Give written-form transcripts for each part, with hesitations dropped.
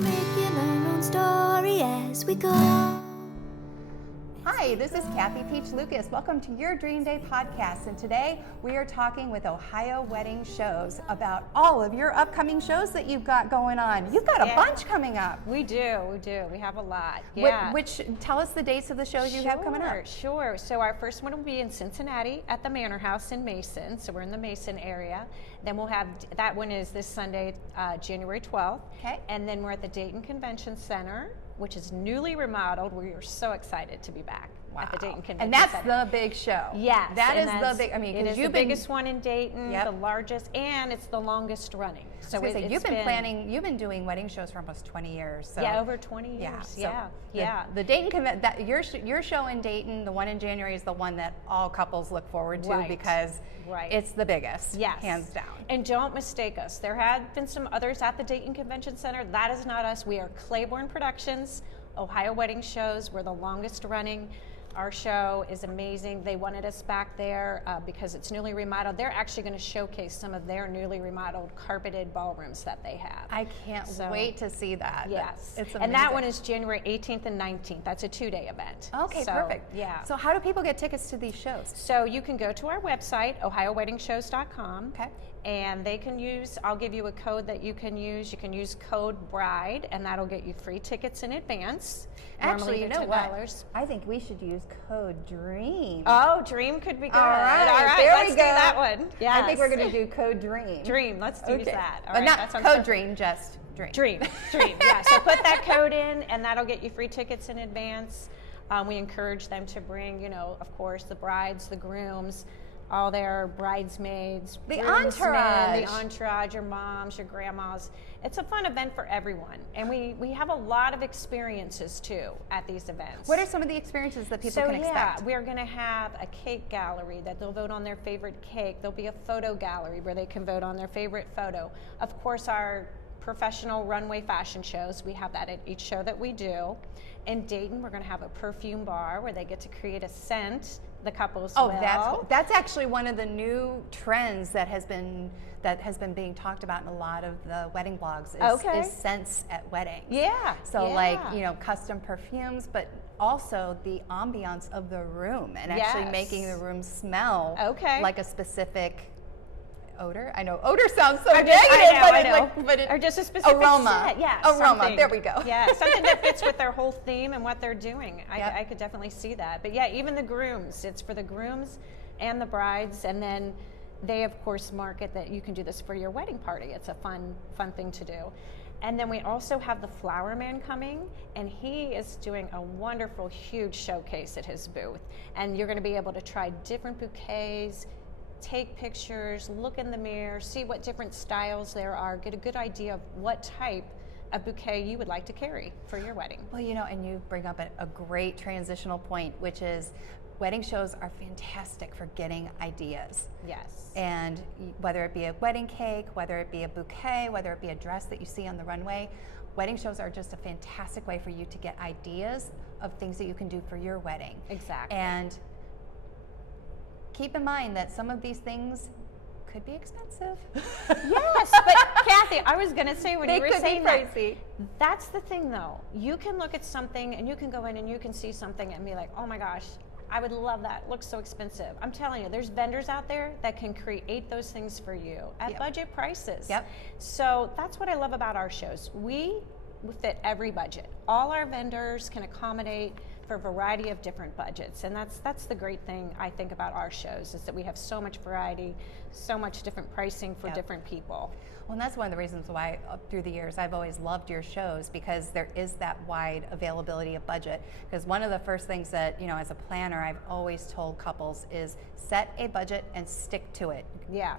making our own story as we go. Hi, this is Kathy Piech-Lukas. Welcome to your Dream Day podcast. And today we are talking with Ohio Wedding Shows about all of your upcoming shows that you've got going on. You've got a bunch coming up. We do. We have a lot. Yeah. Which tell us the dates of the shows you have coming up. Sure. So our first one will be in Cincinnati at the Manor House in Mason. So we're in the Mason area. Then we'll have, that one is this Sunday, January 12th. Okay. And then we're at the Dayton Convention Center, which is newly remodeled. We are so excited to be back at the Dayton Convention And that's Center. the big show. Yes. That is the big, I mean, it is the biggest one in Dayton, Yep. the largest, and it's the longest running. So you've been doing wedding shows for almost 20 years. So. Yeah, over 20 years. Yeah. The Dayton Convention, your show in Dayton, the one in January, is the one that all couples look forward to because it's the biggest, hands down. And don't mistake us. There had been some others at the Dayton Convention Center. That is not us. We are Claiborne Productions, Ohio Wedding Shows. We're the longest running. Our show is amazing. They wanted us back there because it's newly remodeled. They're actually going to showcase some of their newly remodeled carpeted ballrooms that they have. I can't wait to see that. Yes. It's amazing. And that one is January 18th and 19th. That's a 2-day event. Okay, perfect. Yeah. So how do people get tickets to these shows? So you can go to our website, ohioweddingshows.com. Okay. And they can use, I'll give you a code that you can use. You can use code BRIDE, and that'll get you free tickets in advance. Actually, you know $10. what? I think we should use code DREAM. Oh, DREAM could be good. All right, let's do that one. Yes. I think we're going to do code DREAM. DREAM, let's use that. All but right, not that sounds code perfect. DREAM, just DREAM. DREAM, yeah. So put that code in, and that'll get you free tickets in advance. We encourage them to bring, of course, the brides, the grooms, all their bridesmaids, the entourage, your moms, your grandmas. It's a fun event for everyone. And we have a lot of experiences too at these events. What are some of the experiences that people can expect? We're going to have a cake gallery that they'll vote on their favorite cake. There'll be a photo gallery where they can vote on their favorite photo. Of course, our professional runway fashion shows, we have that at each show that we do. In Dayton, we're going to have a perfume bar where they get to create a scent. The couples will. That's actually one of the new trends that has been being talked about in a lot of the wedding blogs is scents at weddings. Yeah. So custom perfumes, but also the ambiance of the room and actually making the room smell like a specific odor. I know odor sounds so negative, I know. Or just a specific aroma. Scent. Yeah, aroma. Something. There we go. Yeah, something that fits with their whole theme and what they're doing. I could definitely see that. But yeah, even the grooms. It's for the grooms and the brides, and then they of course market that you can do this for your wedding party. It's a fun thing to do. And then we also have the Flower Man coming, and he is doing a wonderful, huge showcase at his booth. And you're going to be able to try different bouquets, take pictures, look in the mirror, see what different styles there are, get a good idea of what type of bouquet you would like to carry for your wedding. Well, and you bring up a great transitional point, which is wedding shows are fantastic for getting ideas. Yes. And whether it be a wedding cake, whether it be a bouquet, whether it be a dress that you see on the runway, wedding shows are just a fantastic way for you to get ideas of things that you can do for your wedding. Exactly. And keep in mind that some of these things could be expensive. Yes, but Kathy, I was going to say when you were saying that, that's the thing though. You can look at something and you can go in and you can see something and be like, oh my gosh, I would love that. It looks so expensive. I'm telling you, there's vendors out there that can create those things for you at budget prices. Yep. So that's what I love about our shows. We fit every budget. All our vendors can accommodate for a variety of different budgets, and that's the great thing I think about our shows is that we have so much variety, so much different pricing for different people. Well, and that's one of the reasons why through the years I've always loved your shows, because there is that wide availability of budget. Because one of the first things that, as a planner, I've always told couples is set a budget and stick to it. Yeah.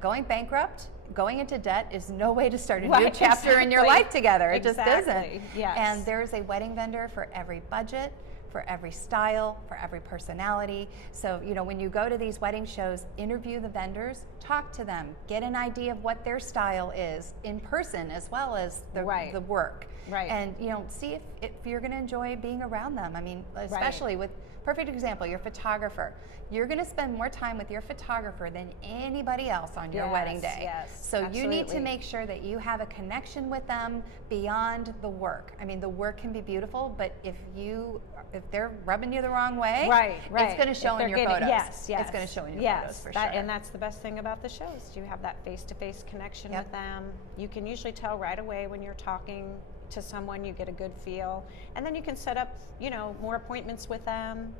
Going bankrupt, going into debt is no way to start a new chapter in your life together. It just isn't. Yes. And there's a wedding vendor for every budget, for every style, for every personality. So, you know, when you go to these wedding shows, interview the vendors, talk to them, get an idea of what their style is in person as well as the work. Right. And, you know, see if you're going to enjoy being around them. I mean, especially with, perfect example, your photographer. You're going to spend more time with your photographer than anybay else on your wedding day. Yes, so absolutely. you need to make sure that you have a connection with them beyond the work. I mean, the work can be beautiful, but if they're rubbing you the wrong way, it's going to show in your photos. Yes, it's going to show in your photos for sure. And that's the best thing about the shows. You have that face-to-face connection with them. You can usually tell right away when you're talking to someone, you get a good feel, and then you can set up, you know, more appointments with them.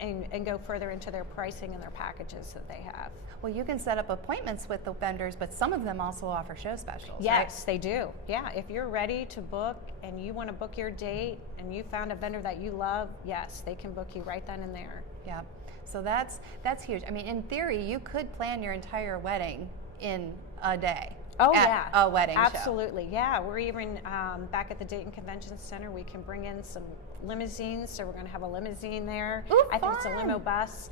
And go further into their pricing and their packages that they have. Well, you can set up appointments with the vendors, but some of them also offer show specials. Yes, they do. Yeah, if you're ready to book and you want to book your date and you found a vendor that you love, yes, they can book you right then and there. Yeah, so that's huge. I mean, in theory, you could plan your entire wedding in a day. Oh, at a wedding show. Absolutely, yeah. We're even back at the Dayton Convention Center. We can bring in some limousines, so we're going to have a limousine there. Ooh, I think fun. it's a limo bus.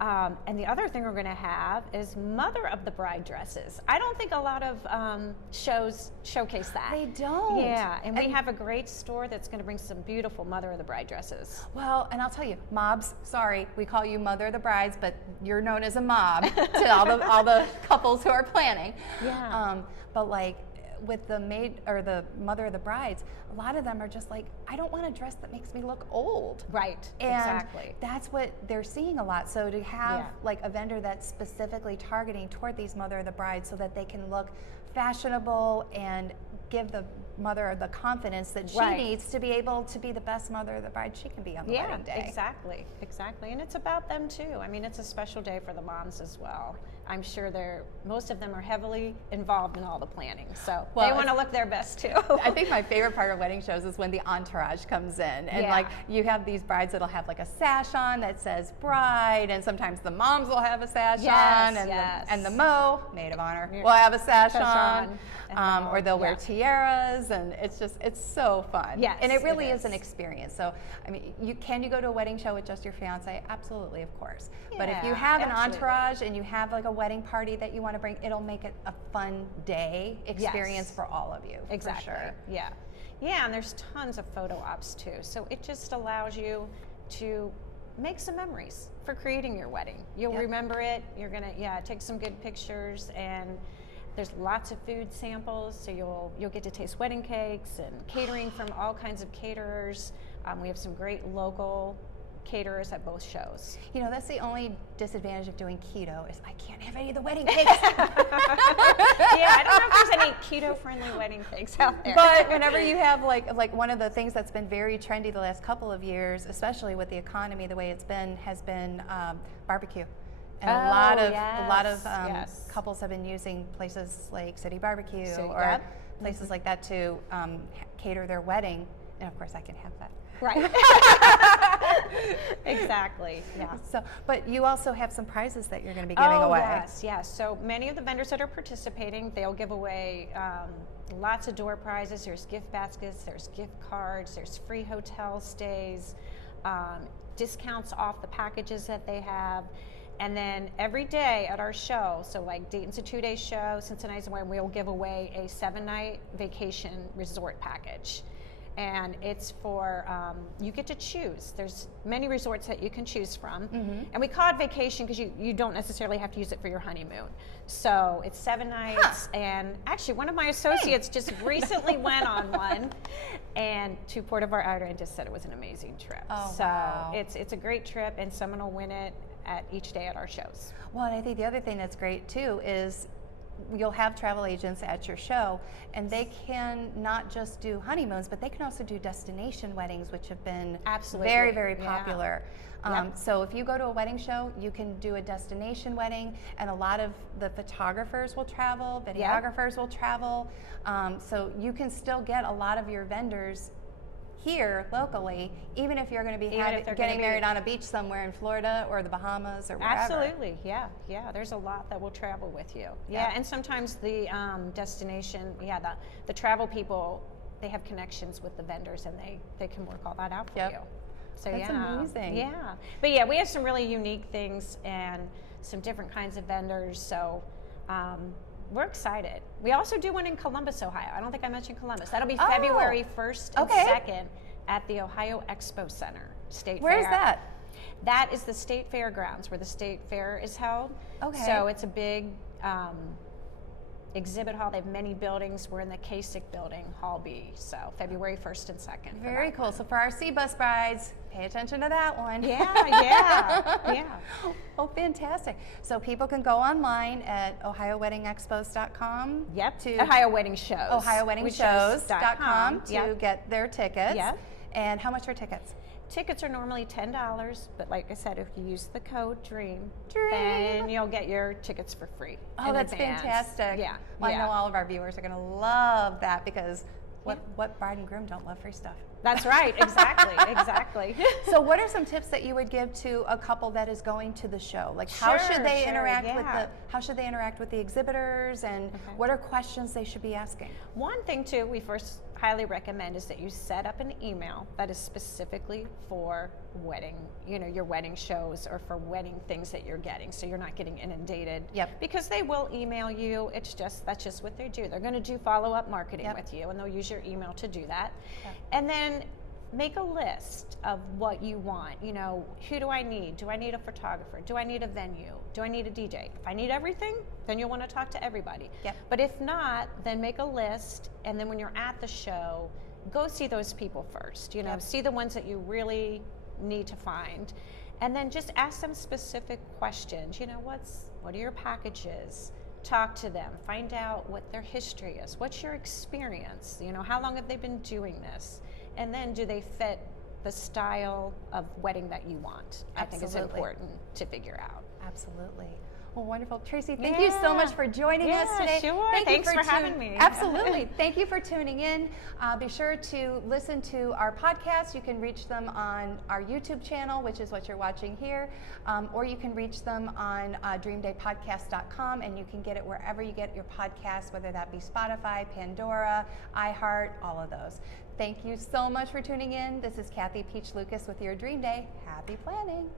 And the other thing we're going to have is mother of the bride dresses. I don't think a lot of shows showcase that. They don't. Yeah, and we have a great store that's going to bring some beautiful mother of the bride dresses. Well, and I'll tell you, mobs, sorry, we call you mother of the brides, but you're known as a mob to all the couples who are planning. Yeah. But like with the maid or the mother of the brides, a lot of them are just like, I don't want a dress that makes me look old. Right, and exactly. That's what they're seeing a lot. So to have like a vendor that's specifically targeting toward these mother of the brides so that they can look fashionable and give the mother the confidence that she needs to be able to be the best mother of the bride she can be on the wedding day. Exactly. And it's about them too. I mean, it's a special day for the moms as well. I'm sure most of them are heavily involved in all the planning, so they want to look their best too. I think my favorite part of wedding shows is when the entourage comes in and like you have these brides that'll have like a sash on that says bride, and sometimes the moms will have a sash on, and the maid of honor will have a sash on. Or they'll wear tiaras, and it's so fun. Yes, and it really is an experience. So, I mean, can you go to a wedding show with just your fiance? Absolutely, of course. But if you have an entourage and you have like a wedding party that you want to bring, it'll make it a fun day experience for all of you. Exactly. For sure. Yeah, and there's tons of photo ops too. So it just allows you to make some memories for creating your wedding. You'll remember it. You're gonna take some good pictures, and there's lots of food samples, so you'll get to taste wedding cakes and catering from all kinds of caterers. We have some great local caterers at both shows. You know, that's the only disadvantage of doing keto is I can't have any of the wedding cakes. I don't know if there's any keto-friendly wedding cakes out there. But whenever you have like one of the things that's been very trendy the last couple of years, especially with the economy the way it's been, has been barbecue. And a lot of couples have been using places like City Barbecue or places like that to cater their wedding. And of course, I can have that. Right. Exactly. Yeah. So, but you also have some prizes that you're going to be giving away. Yes. So many of the vendors that are participating, they'll give away lots of door prizes. There's gift baskets, there's gift cards, there's free hotel stays, discounts off the packages that they have. And then every day at our show, so like Dayton's a 2-day show, Cincinnati's one, we'll give away a 7-night vacation resort package. And it's for, you get to choose. There's many resorts that you can choose from. Mm-hmm. And we call it vacation because you don't necessarily have to use it for your honeymoon. So it's 7 nights. And actually, one of my associates just recently went on one and to Puerto Vallarta and just said it was an amazing trip. Oh, so wow. It's a great trip, and someone will win it at each day at our shows. Well, and I think the other thing that's great too is you'll have travel agents at your show, and they can not just do honeymoons, but they can also do destination weddings, which have been very, very popular. So if you go to a wedding show, you can do a destination wedding, and a lot of the photographers will travel, videographers will travel, so you can still get a lot of your vendors here locally, even if you're going to be getting married on a beach somewhere in Florida or the Bahamas or wherever. Absolutely, yeah. There's a lot that will travel with you. Yeah, and sometimes the destination, the travel people, they have connections with the vendors, and they can work all that out for you. So That's amazing. Yeah. But yeah, we have some really unique things and some different kinds of vendors. So we're excited. We also do one in Columbus, Ohio. I don't think I mentioned Columbus. That'll be February 1st and 2nd at the Ohio Expo Center, State Fair. Where is that? That is the state fairgrounds where the state fair is held. Okay. So it's a big exhibit hall. They have many buildings. We're in the Kasich building, Hall B. So February 1st and 2nd. Very cool. So for our C-Bus brides, pay attention to that one. Yeah. Oh, fantastic. So people can go online at ohioweddingexpos.com. Yep. To Ohio Wedding Shows. ohiowedding.com to Yep. get their tickets. Yep. And how much are tickets? Tickets are normally $10, but like I said, if you use the code DREAM, Dream. then you'll get your tickets for free. Oh, in that's advance. fantastic. Yeah. Well, yeah. I know all of our viewers are going to love that because what bride and groom don't love free stuff? That's right. Exactly. So what are some tips that you would give to a couple that is going to the show? Like how should they interact with the exhibitors, and what are questions they should be asking? One thing too we first highly recommend is that you set up an email that is specifically for wedding, your wedding shows or for wedding things that you're getting, so you're not getting inundated. Yep. Because they will email you. That's just what they do. They're going to do follow-up marketing with you, and they'll use your email to do that. Yep. And then make a list of what you want. Who do I need? Do I need a photographer? Do I need a venue? Do I need a DJ? If I need everything, then you'll want to talk to everybody. Yep. But if not, then make a list, and then when you're at the show, go see those people first. See the ones that you really need to find, and then just ask them specific questions. What are your packages? Talk to them, find out what their history is. What's your experience? How long have they been doing this? And then do they fit the style of wedding that you want? Absolutely. I think is important to figure out. Absolutely. Well, wonderful. Tracy, thank you so much for joining us today. Sure. Thanks for having me. Absolutely. Thank you for tuning in. Be sure to listen to our podcast. You can reach them on our YouTube channel, which is what you're watching here, or you can reach them on dreamdaypodcast.com, and you can get it wherever you get your podcasts, whether that be Spotify, Pandora, iHeart, all of those. Thank you so much for tuning in. This is Kathy Piech-Lukas with your Dream Day. Happy planning.